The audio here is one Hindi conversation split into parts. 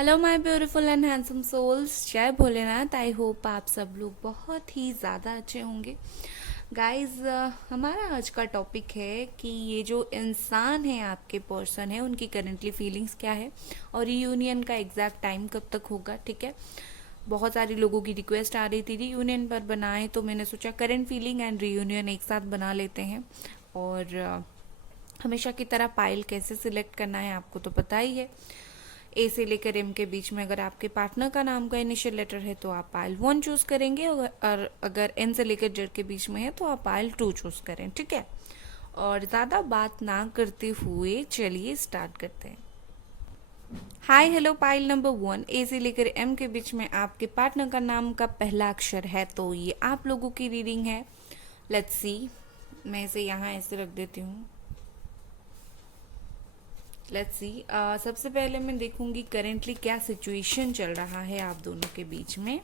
Hello my beautiful and handsome souls, जय भोलेनाथ। आई होप आप सब लोग बहुत ही ज़्यादा अच्छे होंगे। गाइस, हमारा आज का टॉपिक है कि ये जो इंसान है, आपके पर्सन है, उनकी करेंटली फीलिंग्स क्या है और रीयूनियन का एग्जैक्ट टाइम कब तक होगा। ठीक है, बहुत सारे लोगों की रिक्वेस्ट आ रही थी रीयूनियन पर बनाएं, तो मैंने सोचा करेंट फीलिंग एंड रीयूनियन एक साथ बना लेते हैं। और हमेशा की तरह पाइल कैसे सिलेक्ट करना है आपको तो पता ही है। ए से लेकर एम के बीच में अगर आपके पार्टनर का नाम का इनिशियल लेटर है तो आप पाइल 1 चूज करेंगे, और अगर एन से लेकर जेड के बीच में है तो आप पाइल 2 चूज करें। ठीक है, और ज़्यादा बात ना करते हुए चलिए स्टार्ट करते हैं। हाय हेलो, पाइल नंबर 1, ए से लेकर एम के बीच में आपके पार्टनर का नाम का पहला अक्षर है, तो ये आप लोगों की रीडिंग है। लेट्स सी, मैं इसे यहाँ ऐसे रख देती हूँ। लेट्स सी, सबसे पहले मैं देखूंगी करेंटली क्या सिचुएशन चल रहा है आप दोनों के बीच में।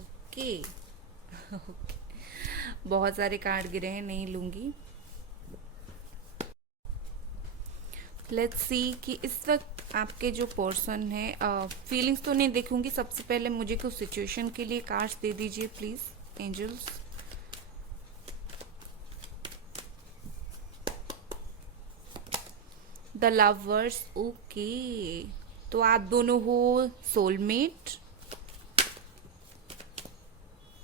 ओके बहुत सारे कार्ड गिरे हैं, नहीं लूंगी। लेट्स सी कि इस वक्त आपके जो पर्सन है, फीलिंग्स तो नहीं देखूंगी। सबसे पहले मुझे कुछ सिचुएशन के लिए कार्ड्स दे दीजिए please angels. The lovers, okay, तो आप दोनों हो सोलमेट,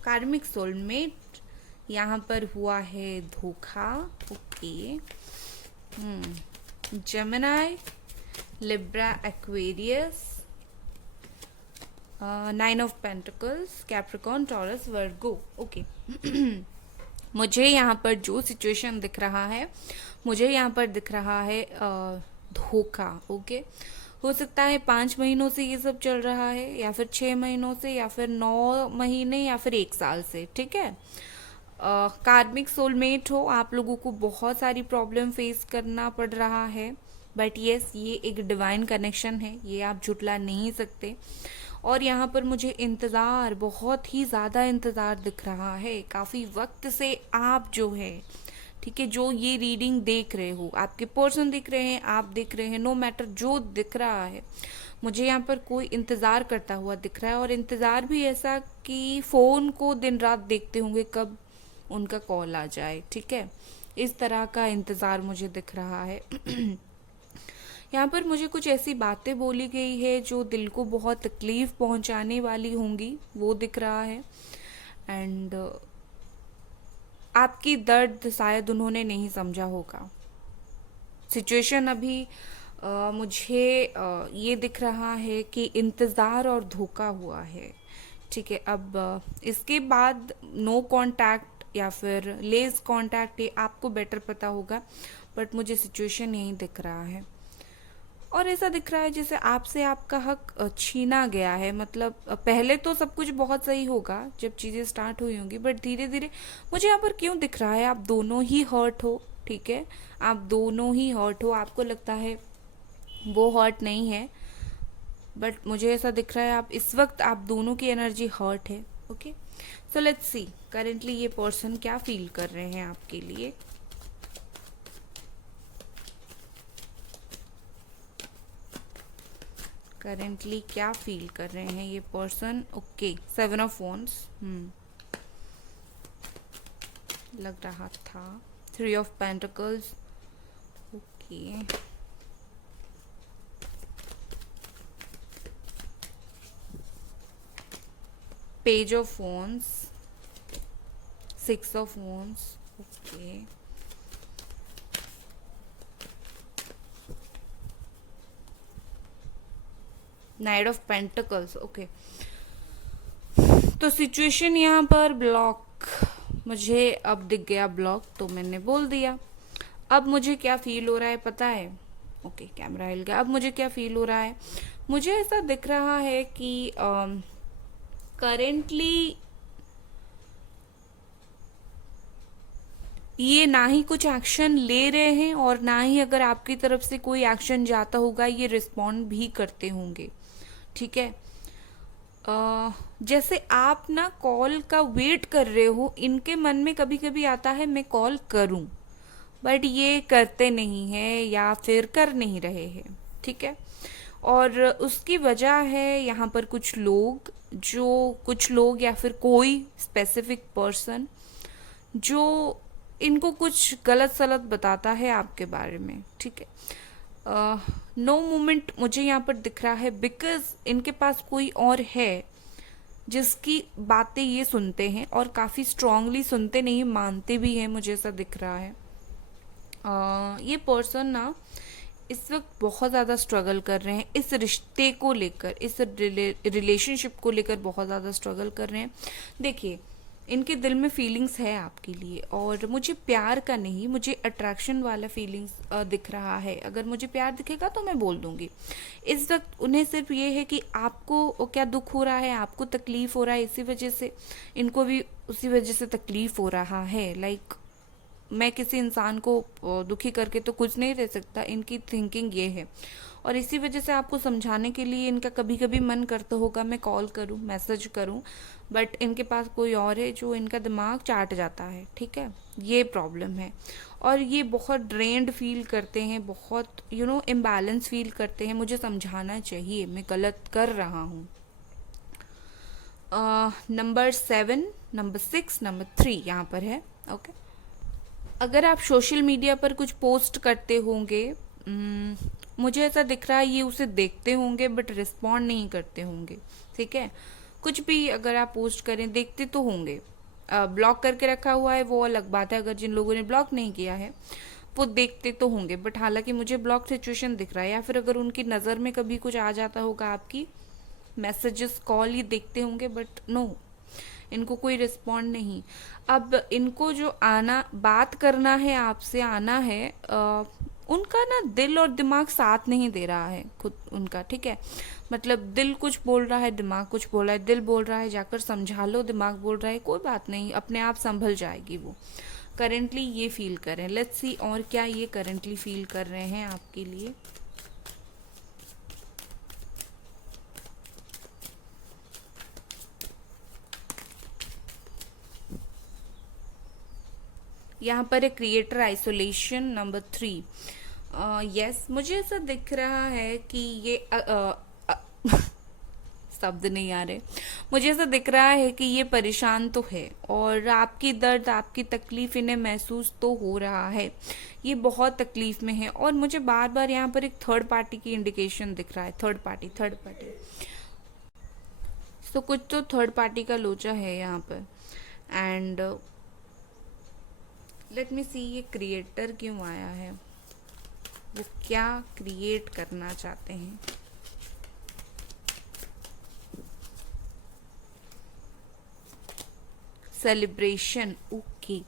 कार्मिक सोलमेट। यहाँ पर हुआ है धोखा। Okay, Gemini, Libra, Aquarius, nine of pentacles, Capricorn, Taurus, Virgo. Okay मुझे यहाँ पर जो सिचुएशन दिख रहा है, मुझे यहाँ पर दिख रहा है धोखा। ओके, हो सकता है 5 महीनों से ये सब चल रहा है, या फिर 6 महीनों से, या फिर 9 महीने, या फिर 1 साल से। ठीक है, कार्मिक सोलमेट हो, आप लोगों को बहुत सारी प्रॉब्लम फेस करना पड़ रहा है, बट यस ये एक डिवाइन कनेक्शन है, ये आप झुटला नहीं सकते। और यहाँ पर मुझे इंतज़ार, बहुत ही ज़्यादा इंतज़ार दिख रहा है, काफ़ी वक्त से आप जो है, ठीक है, जो ये रीडिंग देख रहे हो, आपके पर्सन दिख रहे हैं, आप दिख रहे हैं, नो मैटर जो दिख रहा है, मुझे यहाँ पर कोई इंतज़ार करता हुआ दिख रहा है। और इंतज़ार भी ऐसा कि फ़ोन को दिन रात देखते होंगे कब उनका कॉल आ जाए। ठीक है, इस तरह का इंतज़ार मुझे दिख रहा है। यहाँ पर मुझे कुछ ऐसी बातें बोली गई है जो दिल को बहुत तकलीफ पहुंचाने वाली होंगी, वो दिख रहा है। एंड आपकी दर्द शायद उन्होंने नहीं समझा होगा। सिचुएशन अभी मुझे ये दिख रहा है कि इंतज़ार और धोखा हुआ है। ठीक है, अब इसके बाद नो कांटेक्ट या फिर लेस कांटेक्ट, ये आपको बेटर पता होगा, बट मुझे सिचुएशन यही दिख रहा है। और ऐसा दिख रहा है जैसे आपसे आपका हक छीना गया है। मतलब पहले तो सब कुछ बहुत सही होगा जब चीज़ें स्टार्ट हुई होंगी, बट धीरे धीरे मुझे यहाँ पर क्यों दिख रहा है आप दोनों ही हर्ट हो। ठीक है, आप दोनों ही हर्ट हो, आपको लगता है वो हर्ट नहीं है, बट मुझे ऐसा दिख रहा है आप इस वक्त, आप दोनों की एनर्जी हर्ट है। Okay, so let's see currently ये पर्सन क्या फील कर रहे हैं आपके लिए। करेंटली क्या फील कर रहे हैं ये पर्सन। ओके, 7 ऑफ वॉन्ड्स, लग रहा था 3 of pentacles. Okay, page of wands, 6 of wands. Okay, night of pentacles. Okay, तो सिचुएशन यहाँ पर ब्लॉक, मुझे अब दिख गया ब्लॉक, तो मैंने बोल दिया। अब मुझे क्या फील हो रहा है पता है। ओके, कैमरा हिल गया। अब मुझे क्या फील हो रहा है, मुझे ऐसा दिख रहा है कि करेंटली ये ना ही कुछ एक्शन ले रहे हैं, और ना ही अगर आपकी तरफ से कोई एक्शन जाता होगा ये रिस्पॉन्ड भी करते होंगे। ठीक है, जैसे आप ना कॉल का वेट कर रहे हो, इनके मन में कभी कभी आता है मैं कॉल करूं, बट ये करते नहीं है या फिर कर नहीं रहे हैं। ठीक है, और उसकी वजह है यहाँ पर कुछ लोग या फिर कोई स्पेसिफिक पर्सन जो इनको कुछ गलत सलत बताता है आपके बारे में, ठीक है। नो मोमेंट मुझे यहाँ पर दिख रहा है बिकॉज इनके पास कोई और है जिसकी बातें ये सुनते हैं, और काफ़ी स्ट्रांगली सुनते नहीं, मानते भी हैं, मुझे ऐसा दिख रहा है। ये पर्सन ना इस वक्त बहुत ज़्यादा स्ट्रगल कर रहे हैं इस रिश्ते को लेकर, इस रिलेशनशिप को लेकर बहुत ज़्यादा स्ट्रगल कर रहे हैं। देखिए, इनके दिल में फीलिंग्स है आपके लिए, और मुझे प्यार का नहीं, मुझे अट्रैक्शन वाला फीलिंग्स दिख रहा है। अगर मुझे प्यार दिखेगा तो मैं बोल दूंगी। इस वक्त उन्हें सिर्फ ये है कि आपको क्या दुख हो रहा है, आपको तकलीफ हो रहा है, इसी वजह से इनको भी उसी वजह से तकलीफ हो रहा है। लाइक मैं किसी इंसान को दुखी करके तो कुछ नहीं रह सकता, इनकी थिंकिंग ये है। और इसी वजह से आपको समझाने के लिए इनका कभी कभी मन करता होगा मैं कॉल करूं, मैसेज करूं, बट इनके पास कोई और है जो इनका दिमाग चाट जाता है, ठीक है। ये प्रॉब्लम है। और ये बहुत ड्रेन्ड फील करते हैं, बहुत इम्बैलेंस फील करते हैं। मुझे समझाना चाहिए मैं गलत कर रहा हूँ। नंबर 7, नंबर 6, नंबर 3 यहाँ पर है, ओके। अगर आप सोशल मीडिया पर कुछ पोस्ट करते होंगे, मुझे ऐसा दिख रहा है ये उसे देखते होंगे बट रिस्पॉन्ड नहीं करते होंगे, ठीक है। कुछ भी अगर आप पोस्ट करें देखते तो होंगे। ब्लॉक करके रखा हुआ है वो अलग बात है, अगर जिन लोगों ने ब्लॉक नहीं किया है वो देखते तो होंगे, बट हालांकि मुझे ब्लॉक सिचुएशन दिख रहा है, या फिर अगर उनकी नज़र में कभी कुछ आ जाता होगा आपकी मैसेजेस, कॉल, ये देखते होंगे, बट नो, इनको कोई रिस्पॉन्ड नहीं। अब इनको जो बात करना है आपसे, आना है, उनका ना दिल और दिमाग साथ नहीं दे रहा है खुद उनका, ठीक है। मतलब दिल कुछ बोल रहा है, दिमाग कुछ बोल रहा है। दिल बोल रहा है जाकर समझा लो, दिमाग बोल रहा है कोई बात नहीं, अपने आप संभल जाएगी वो। करेंटली ये फील कर रहे हैं। लेट्स सी और क्या ये करेंटली फील कर रहे हैं आपके लिए। यहाँ पर है क्रिएटर आइसोलेशन, नंबर 3। यस, मुझे ऐसा दिख रहा है कि ये शब्द नहीं आ रहे। मुझे ऐसा दिख रहा है कि ये परेशान तो है, और आपकी दर्द, आपकी तकलीफ इन्हें महसूस तो हो रहा है। ये बहुत तकलीफ में है, और मुझे बार बार यहाँ पर एक थर्ड पार्टी की इंडिकेशन दिख रहा है। थर्ड पार्टी तो कुछ तो थर्ड पार्टी का लोचा है यहाँ पर। एंड लेट मी सी, ये क्रिएटर क्यों आया है, वो क्या क्रिएट करना चाहते हैं। Celebration, okay.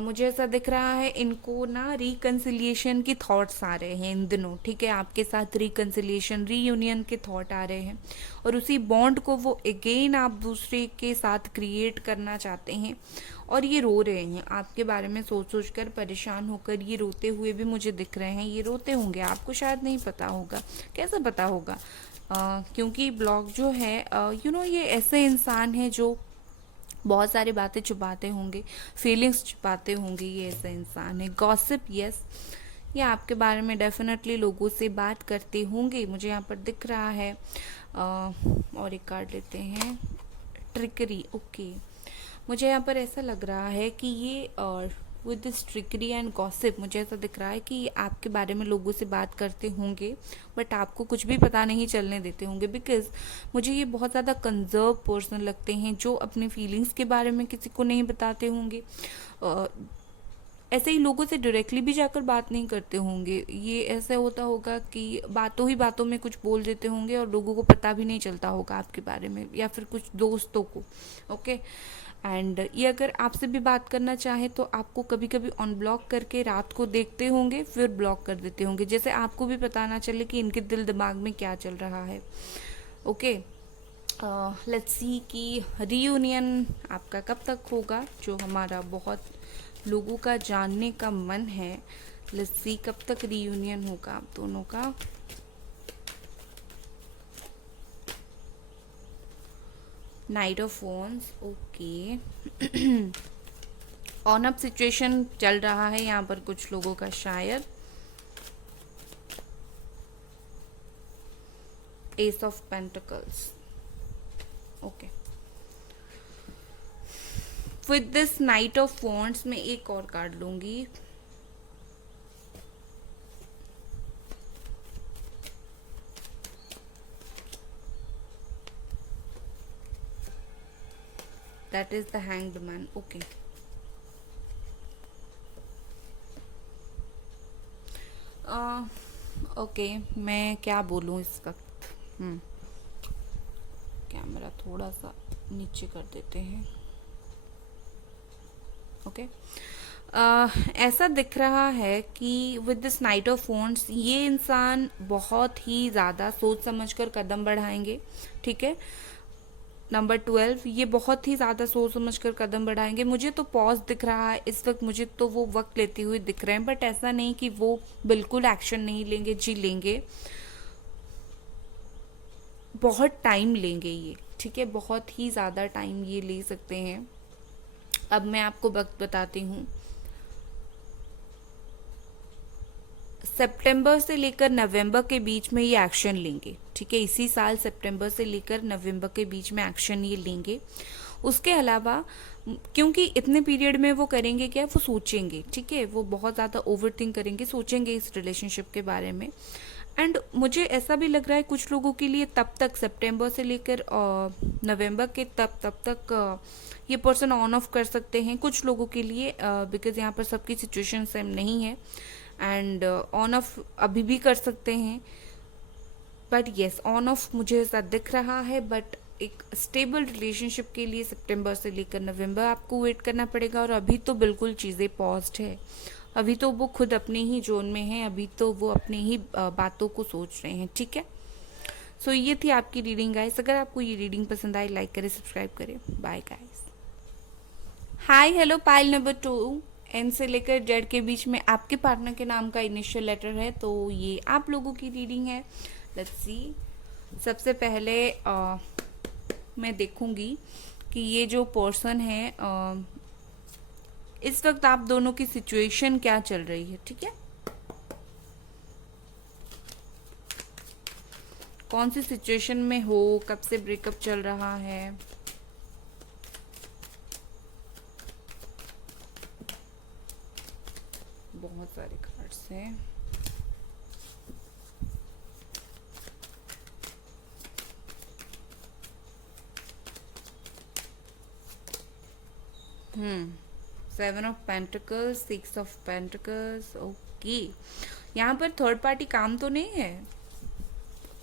मुझे ऐसा दिख रहा है इनको ना रिकन्सिलिएशन की थॉट्स आ रहे हैं इन दिनों, ठीक है। आपके साथ रिकन्सिलिएशन, रीयूनियन के थॉट आ रहे हैं, और उसी बॉन्ड को वो अगेन आप दूसरे के साथ क्रिएट करना चाहते हैं। और ये रो रहे हैं आपके बारे में सोच कर, परेशान होकर ये रोते हुए भी मुझे दिख रहे हैं। ये रोते होंगे, आपको शायद नहीं पता होगा। कैसे पता होगा? क्योंकि ब्लॉग जो है ये ऐसे इंसान है जो बहुत सारी बातें छुपाते होंगे, फीलिंग्स छुपाते होंगे। ये ऐसा इंसान है। गॉसिप, यस, ये आपके बारे में डेफिनेटली लोगों से बात करते होंगे, मुझे यहाँ पर दिख रहा है। और एक कार्ड लेते हैं, ट्रिकरी, ओके। मुझे यहाँ पर ऐसा लग रहा है कि ये with this trickery and gossip, मुझे ऐसा दिख रहा है कि आपके बारे में लोगों से बात करते होंगे, बट आपको कुछ भी पता नहीं चलने देते होंगे। बिकॉज मुझे ये बहुत ज़्यादा कंजर्व पर्सन लगते हैं, जो अपनी फीलिंग्स के बारे में किसी को नहीं बताते होंगे। ऐसे ही लोगों से डायरेक्टली भी जाकर बात नहीं करते होंगे। ये ऐसा होता होगा कि बातों ही बातों में कुछ बोल देते होंगे, और लोगों को पता भी नहीं चलता होगा आपके बारे में, या फिर कुछ दोस्तों को, ओके। एंड ये अगर आपसे भी बात करना चाहे तो आपको कभी कभी अनब्लॉक करके रात को देखते होंगे, फिर ब्लॉक कर देते होंगे, जैसे आपको भी पता ना चले कि इनके दिल दिमाग में क्या चल रहा है, ओके। लेट्स सी कि रीयूनियन आपका कब तक होगा, जो हमारा बहुत लोगों का जानने का मन है। लेट्स सी कब तक रीयूनियन होगा आप दोनों का। Night of wands, okay. On up situation चल रहा है यहाँ पर कुछ लोगों का शायद। S of pentacles. Okay, with this night of wands में एक और कार्ड लूंगी। That is the hanged man. Okay, okay, मैं क्या बोलूँ इस वक्त। कैमरा थोड़ा सा नीचे कर देते हैं। ओके, ऐसा दिख रहा है कि with this night of wands ये इंसान बहुत ही ज़्यादा सोच समझकर कदम बढ़ाएंगे। ठीक है, नंबर 12, ये बहुत ही ज़्यादा सोच समझ कर कदम बढ़ाएंगे। मुझे तो पॉज दिख रहा है इस वक्त, मुझे तो वो वक्त लेते हुए दिख रहे हैं, बट ऐसा नहीं कि वो बिल्कुल एक्शन नहीं लेंगे, जी लेंगे, बहुत टाइम लेंगे ये। ठीक है, बहुत ही ज़्यादा टाइम ये ले सकते हैं। अब मैं आपको वक्त बताती हूँ। सितंबर से लेकर नवंबर के बीच में ये एक्शन लेंगे। ठीक है, इसी साल सितंबर से लेकर नवंबर के बीच में एक्शन ये लेंगे। उसके अलावा क्योंकि इतने पीरियड में वो करेंगे क्या, वो सोचेंगे। ठीक है, वो बहुत ज़्यादा ओवर थिंक करेंगे, सोचेंगे इस रिलेशनशिप के बारे में। एंड मुझे ऐसा भी लग रहा है कुछ लोगों के लिए तब तक, सितंबर से लेकर नवंबर के तब तक ये पर्सन ऑन ऑफ कर सकते हैं कुछ लोगों के लिए, बिकॉज यहाँ पर सबकी सिचुएशन सेम नहीं है। एंड ऑन ऑफ अभी भी कर सकते हैं, बट येस, ऑन ऑफ मुझे ऐसा दिख रहा है। बट एक स्टेबल रिलेशनशिप के लिए सितंबर से लेकर नवंबर आपको वेट करना पड़ेगा। और अभी तो बिल्कुल चीज़ें पॉज्ड है, अभी तो वो खुद अपने ही जोन में है, अभी तो वो अपनी ही बातों को सोच रहे हैं। ठीक है, सो ये थी आपकी रीडिंग गाइस। अगर आपको ये रीडिंग पसंद आई, लाइक करें, सब्सक्राइब करें। Bye guys. Hi hello, pile number 2, N से लेकर जेड के बीच में आपके पार्टनर के नाम का इनिशियल लेटर है, तो ये आप लोगों की रीडिंग है। Let's see. सबसे पहले मैं देखूंगी कि ये जो पर्सन है, इस वक्त आप दोनों की सिचुएशन क्या चल रही है। ठीक है, कौन सी सिचुएशन में हो, कब से ब्रेकअप चल रहा है। बहुत सारे कार्ड्स हैं। Seven of pentacles, six of pentacles. Okay, यहाँ पर थर्ड पार्टी काम तो नहीं है,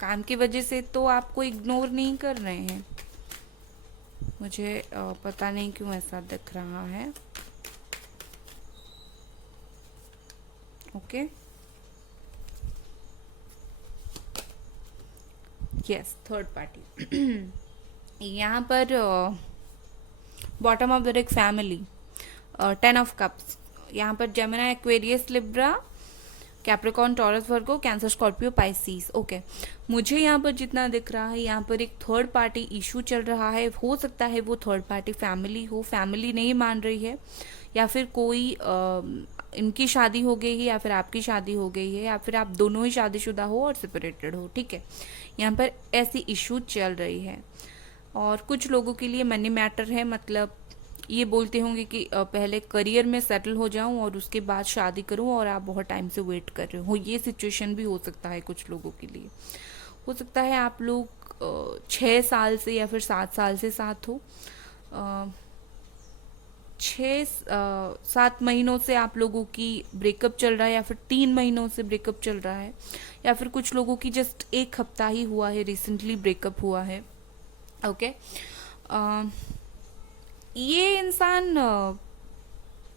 काम की वजह से तो आपको इग्नोर नहीं कर रहे हैं। मुझे पता नहीं क्यों ऐसा दिख रहा है। Okay, yes, third party. यहाँ पर bottom of the deck family, 10 of cups. यहाँ पर Gemini, Aquarius, Libra, Capricorn, Taurus, Virgo, Cancer, Scorpio, Pisces. Okay, मुझे यहाँ पर जितना दिख रहा है, यहाँ पर एक थर्ड पार्टी इशू चल रहा है। हो सकता है वो थर्ड पार्टी फैमिली हो, फैमिली नहीं मान रही है, या फिर कोई इनकी शादी हो गई है, या फिर आपकी शादी हो गई है, या फिर आप दोनों ही शादीशुदा हो और सेपरेटेड हो। ठीक है, यहाँ पर ऐसी इशू चल रही है। और कुछ लोगों के लिए मनी मैटर है, मतलब ये बोलते होंगे कि पहले करियर में सेटल हो जाऊं और उसके बाद शादी करूं, और आप बहुत टाइम से वेट कर रहे हो। ये सिचुएशन भी हो सकता है कुछ लोगों के लिए। हो सकता है आप लोग 6 साल से या फिर 7 साल से साथ हो, 6-7 महीनों से आप लोगों की ब्रेकअप चल रहा है, या फिर 3 महीनों से ब्रेकअप चल रहा है, या फिर कुछ लोगों की जस्ट 1 हफ्ता ही हुआ है, रिसेंटली ब्रेकअप हुआ है। ओके, ये इंसान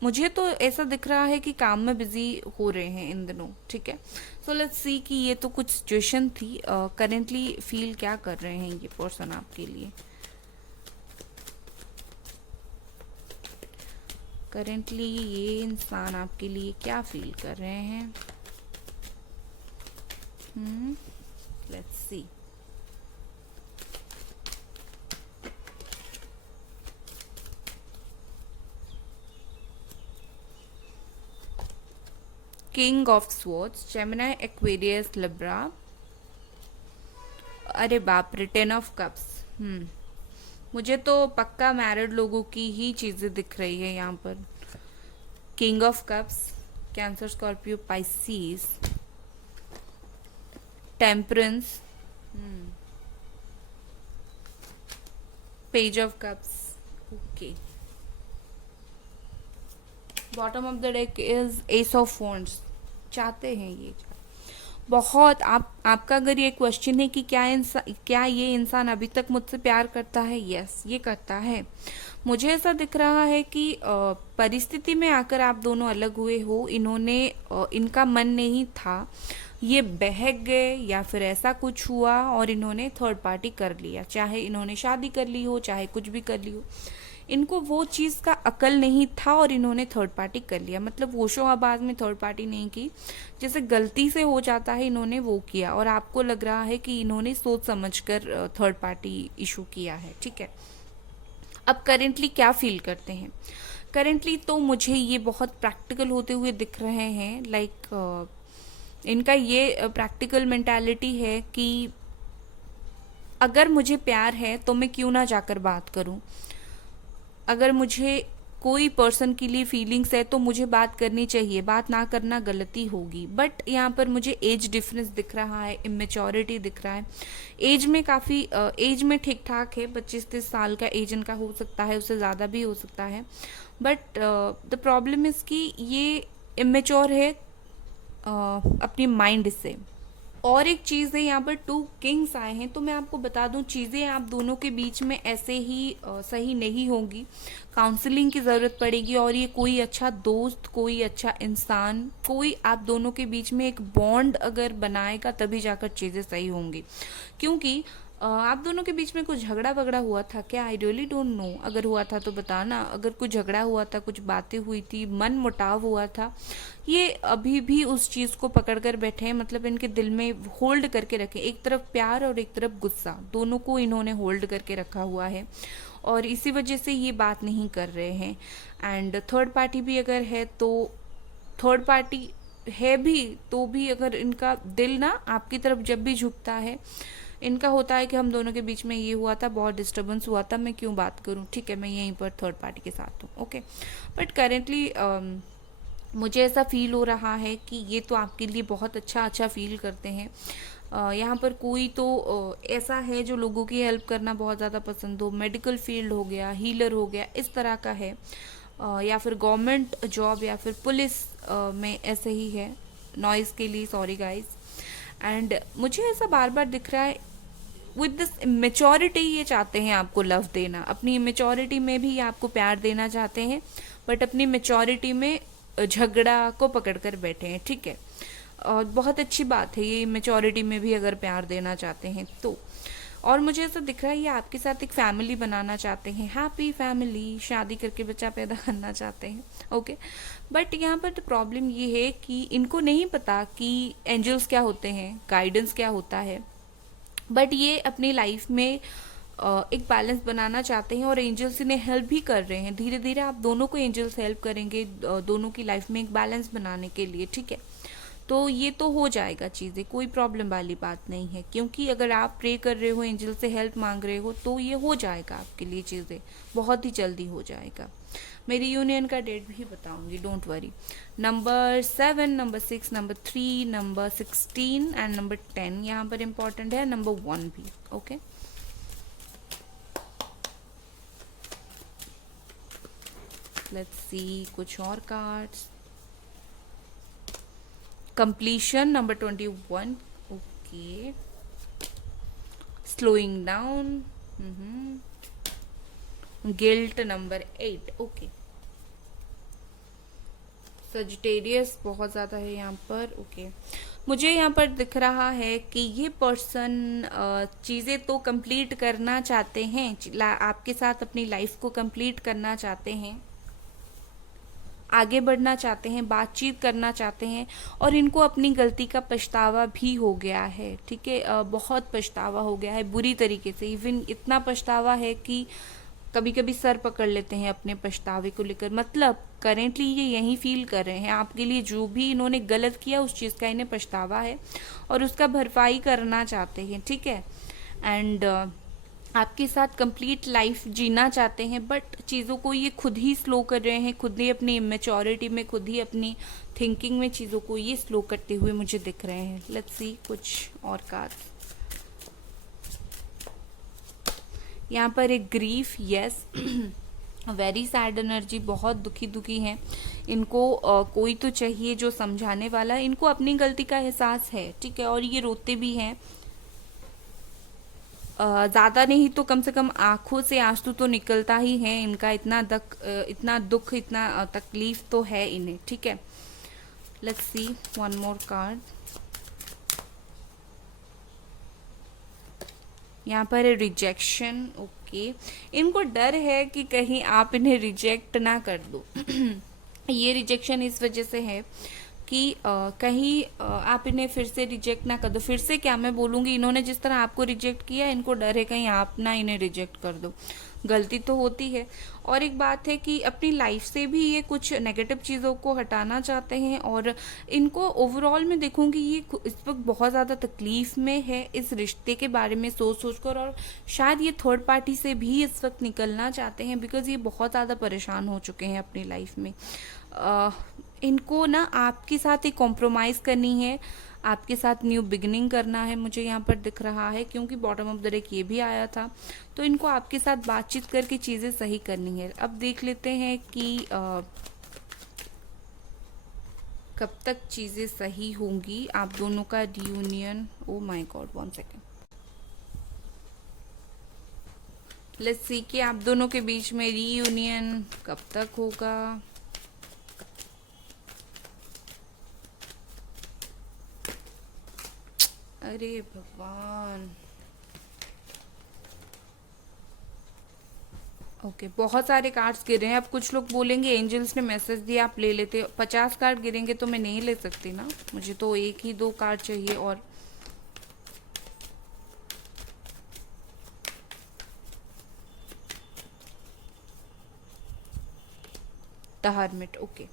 मुझे तो ऐसा दिख रहा है कि काम में बिजी हो रहे हैं इन दिनों। ठीक है, सो लेट्स सी कि ये तो कुछ सिचुएशन थी। करेंटली फील क्या कर रहे हैं ये पर्सन आपके लिए। करेंटली ये इंसान आपके लिए क्या फील कर रहे हैं। Let's see. King of Swords, Gemini, Aquarius, Libra, अरे बाप रे, 10 ऑफ कप्स। मुझे तो पक्का मैरिड लोगों की ही चीजें दिख रही है यहाँ पर। King of cups, cancer, Scorpio, Pisces, temperance, page of cups. Okay, bottom of the deck is S of wands. चाहते हैं ये बहुत। आपका अगर ये क्वेश्चन है कि क्या ये इंसान अभी तक मुझसे प्यार करता है, यस ये करता है। मुझे ऐसा दिख रहा है कि परिस्थिति में आकर आप दोनों अलग हुए हो, इनका मन नहीं था, ये बहक गए या फिर ऐसा कुछ हुआ और इन्होंने थर्ड पार्टी कर लिया। चाहे इन्होंने शादी कर ली हो, चाहे कुछ भी कर ली हो, इनको वो चीज़ का अकल नहीं था और इन्होंने थर्ड पार्टी कर लिया। मतलब होशो हवास में थर्ड पार्टी नहीं की, जैसे गलती से हो जाता है इन्होंने वो किया, और आपको लग रहा है कि इन्होंने सोच समझकर थर्ड पार्टी इशू किया है। ठीक है, अब करेंटली क्या फील करते हैं? करेंटली तो मुझे ये बहुत प्रैक्टिकल होते हुए दिख रहे हैं। लाइक इनका ये प्रैक्टिकल मेंटालिटी है कि अगर मुझे प्यार है तो मैं क्यों ना जाकर बात करूं। अगर मुझे कोई पर्सन के लिए फीलिंग्स है तो मुझे बात करनी चाहिए, बात ना करना गलती होगी। बट यहाँ पर मुझे एज डिफरेंस दिख रहा है, इमेच्योरिटी दिख रहा है। एज में काफ़ी एज में ठीक ठाक है, 25-30 साल का एज इनका हो सकता है, उससे ज़्यादा भी हो सकता है। बट द प्रॉब्लम इज़ कि ये इमेच्योर है अपनी माइंड से। और एक चीज़ है, यहाँ पर 2 किंग्स आए हैं, तो मैं आपको बता दूं चीज़ें आप दोनों के बीच में ऐसे ही सही नहीं होंगी। काउंसलिंग की ज़रूरत पड़ेगी, और ये कोई अच्छा दोस्त, कोई अच्छा इंसान, कोई आप दोनों के बीच में एक बॉन्ड अगर बनाएगा तभी जाकर चीज़ें सही होंगी। क्योंकि आप दोनों के बीच में कुछ झगड़ा वगड़ा हुआ था क्या? I really don't know. अगर हुआ था तो बताना। अगर कुछ झगड़ा हुआ था, कुछ बातें हुई थी, मन मुटाव हुआ था, ये अभी भी उस चीज़ को पकड़ कर बैठे हैं। मतलब इनके दिल में होल्ड करके रखे, एक तरफ प्यार और एक तरफ गुस्सा, दोनों को इन्होंने होल्ड करके रखा हुआ है, और इसी वजह से ये बात नहीं कर रहे हैं। एंड थर्ड पार्टी भी अगर है तो थर्ड पार्टी है भी तो भी अगर इनका दिल ना आपकी तरफ जब भी झुकता है, इनका होता है कि हम दोनों के बीच में ये हुआ था, बहुत डिस्टर्बेंस हुआ था, मैं क्यों बात करूं, ठीक है मैं यहीं पर थर्ड पार्टी के साथ हूँ। ओके, बट करेंटली मुझे ऐसा फील हो रहा है कि ये तो आपके लिए बहुत अच्छा फील करते हैं। यहाँ पर कोई तो ऐसा है जो लोगों की हेल्प करना बहुत ज़्यादा पसंद हो, मेडिकल फील्ड हो गया, हीलर हो गया, इस तरह का है, या फिर गवर्नमेंट जॉब या फिर पुलिस में ऐसे ही है। नॉइज़ के लिए सॉरी गाइस। एंड मुझे ऐसा बार बार दिख रहा है विद दिस मेच्योरिटी, ये चाहते हैं आपको लव देना, अपनी मेच्योरिटी में भी आपको प्यार देना चाहते हैं, बट अपनी मेच्योरिटी में झगड़ा को पकड़ कर बैठे हैं। ठीक है, और बहुत अच्छी बात है ये मेच्योरिटी में भी अगर प्यार देना चाहते हैं तो। और मुझे ऐसा दिख रहा है ये आपके साथ एक फैमिली बनाना चाहते हैं, हैप्पी फैमिली, शादी करके बच्चा पैदा करना चाहते हैं। ओके, बट यहाँ पर तो प्रॉब्लम ये है कि इनको नहीं पता कि एंजल्स क्या होते हैं, गाइडेंस क्या होता है। बट ये अपनी लाइफ में एक बैलेंस बनाना चाहते हैं, और एंजल्स इन्हें हेल्प भी कर रहे हैं। धीरे धीरे आप दोनों को एंजल्स हेल्प करेंगे दोनों की लाइफ में एक बैलेंस बनाने के लिए। ठीक है, तो ये तो हो जाएगा चीज़ें, कोई प्रॉब्लम वाली बात नहीं है। क्योंकि अगर आप प्रे कर रहे हो, एंजल से हेल्प मांग रहे हो, तो ये हो जाएगा आपके लिए, चीज़ें बहुत ही जल्दी हो जाएगा। मेरी यूनियन का डेट भी बताऊंगी, don't worry. Number 7, number 6, number 3, number 16 and number 10 यहाँ पर इम्पोर्टेंट है, नंबर 1 भी। ओके, लेट्स सी कुछ और cards. Completion number 21, okay. Slowing down, guilt number 8, okay. Sagittarius बहुत ज़्यादा है यहाँ पर, ओके। मुझे यहाँ पर दिख रहा है कि ये पर्सन चीज़ें तो कंप्लीट करना चाहते हैं, आपके साथ अपनी लाइफ को कंप्लीट करना चाहते हैं, आगे बढ़ना चाहते हैं, बातचीत करना चाहते हैं, और इनको अपनी गलती का पछतावा भी हो गया है। ठीक है, बहुत पछतावा हो गया है, बुरी तरीके से। इवन इतना पछतावा है कि कभी कभी सर पकड़ लेते हैं अपने पछतावे को लेकर। मतलब करेंटली ये यही फील कर रहे हैं आपके लिए, जो भी इन्होंने गलत किया उस चीज़ का इन्हें पछतावा है और उसका भरपाई करना चाहते हैं। ठीक है, एंड आपके साथ कंप्लीट लाइफ जीना चाहते हैं, बट चीज़ों को ये खुद ही स्लो कर रहे हैं, खुद ही अपनी इमेच्योरिटी में, खुद ही अपनी थिंकिंग में चीज़ों को ये स्लो करते हुए मुझे दिख रहे हैं। लेट्स सी कुछ और कार्ड्स। यहाँ पर एक grief, yes, very sad energy, बहुत दुखी दुखी हैं इनको। कोई तो चाहिए जो समझाने वाला, इनको अपनी गलती का एहसास है, ठीक है, और ये रोते भी हैं। ज़्यादा नहीं तो कम से कम आंखों से आंसू तो निकलता ही है इनका, इतना दुख, इतना तकलीफ तो है इन्हें, ठीक है। Let's see one more card. यहाँ पर है रिजेक्शन, ओके। इनको डर है कि कहीं आप इन्हें रिजेक्ट ना कर दो। ये रिजेक्शन इस वजह से है कि कहीं आप इन्हें फिर से रिजेक्ट ना कर दो। फिर से क्या मैं बोलूँगी, इन्होंने जिस तरह आपको रिजेक्ट किया, इनको डर है कहीं आप ना इन्हें रिजेक्ट कर दो। गलती तो होती है। और एक बात है कि अपनी लाइफ से भी ये कुछ नेगेटिव चीज़ों को हटाना चाहते हैं, और इनको ओवरऑल में देखूंगी ये इस वक्त बहुत ज़्यादा तकलीफ में है इस रिश्ते के बारे में सोच सोच कर, और शायद ये थर्ड पार्टी से भी इस वक्त निकलना चाहते हैं, बिकॉज ये बहुत ज़्यादा परेशान हो चुके हैं अपनी लाइफ में। इनको ना आपके साथ एक कॉम्प्रोमाइज़ करनी है, आपके साथ न्यू बिगिनिंग करना है, मुझे यहाँ पर दिख रहा है, क्योंकि बॉटम ऑफ द डेक ये भी आया था। तो इनको आपके साथ बातचीत करके चीज़ें सही करनी है। अब देख लेते हैं कि कब तक चीज़ें सही होंगी आप दोनों का reunion. Oh my God, one second. Let's see कि आप दोनों के बीच में रियूनियन कब तक होगा। अरे भगवान, ओके, बहुत सारे कार्ड्स गिरे हैं। अब कुछ लोग बोलेंगे एंजल्स ने मैसेज दिया आप ले लेते। 50 कार्ड गिरेंगे तो मैं नहीं ले सकती ना, मुझे तो एक ही 2 कार्ड चाहिए। और द हर्मिट, ओके।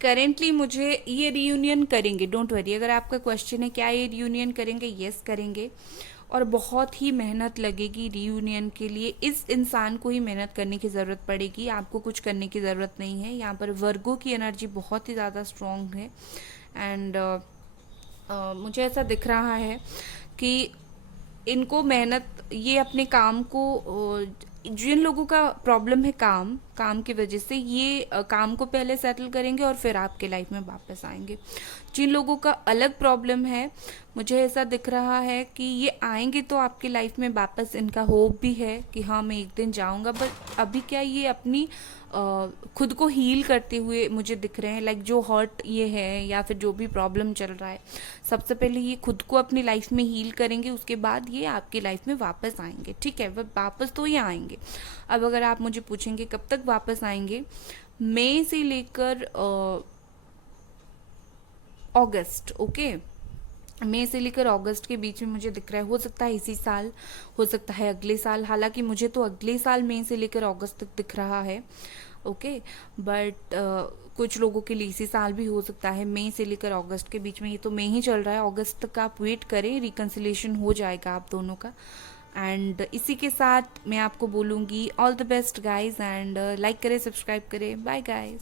करेंटली मुझे ये रियूनियन करेंगे, डोंट वरी। अगर आपका क्वेश्चन है क्या ये रियूनियन करेंगे, यस करेंगे, और बहुत ही मेहनत लगेगी रियूनियन के लिए। इस इंसान को ही मेहनत करने की ज़रूरत पड़ेगी, आपको कुछ करने की ज़रूरत नहीं है। यहाँ पर वर्गो की एनर्जी बहुत ही ज़्यादा स्ट्रॉन्ग है, एंड मुझे ऐसा दिख रहा है कि इनको मेहनत, ये अपने काम को, जिन लोगों का प्रॉब्लम है काम की वजह से, ये काम को पहले सेटल करेंगे और फिर आपके लाइफ में वापस आएंगे। जिन लोगों का अलग प्रॉब्लम है, मुझे ऐसा दिख रहा है कि ये आएंगे तो आपकी लाइफ में वापस, इनका होप भी है कि हाँ मैं एक दिन जाऊंगा। बट अभी क्या ये अपनी खुद को हील करते हुए मुझे दिख रहे हैं, लाइक जो हर्ट ये है या फिर जो भी प्रॉब्लम चल रहा है, सबसे पहले ये खुद को अपनी लाइफ में हील करेंगे, उसके बाद ये आपकी लाइफ में वापस आएंगे, ठीक है। वह वापस तो ये आएंगे। अब अगर आप मुझे पूछेंगे कब तक वापस आएंगे, मई से लेकर अगस्त, ओके, मई से लेकर अगस्त के बीच में मुझे दिख रहा है। हो सकता है इसी साल, हो सकता है अगले साल, हालांकि मुझे तो अगले साल मई से लेकर अगस्त तक दिख रहा है, ओके। बट कुछ लोगों के लिए इसी साल भी हो सकता है, मई से लेकर अगस्त के बीच में। ये तो मई ही चल रहा है, अगस्त तक आप वेट करें, रिकन्सिलेशन हो जाएगा आप दोनों का। एंड इसी के साथ मैं आपको बोलूँगी all the best guys, and like करें, सब्सक्राइब करें, बाय गाइज।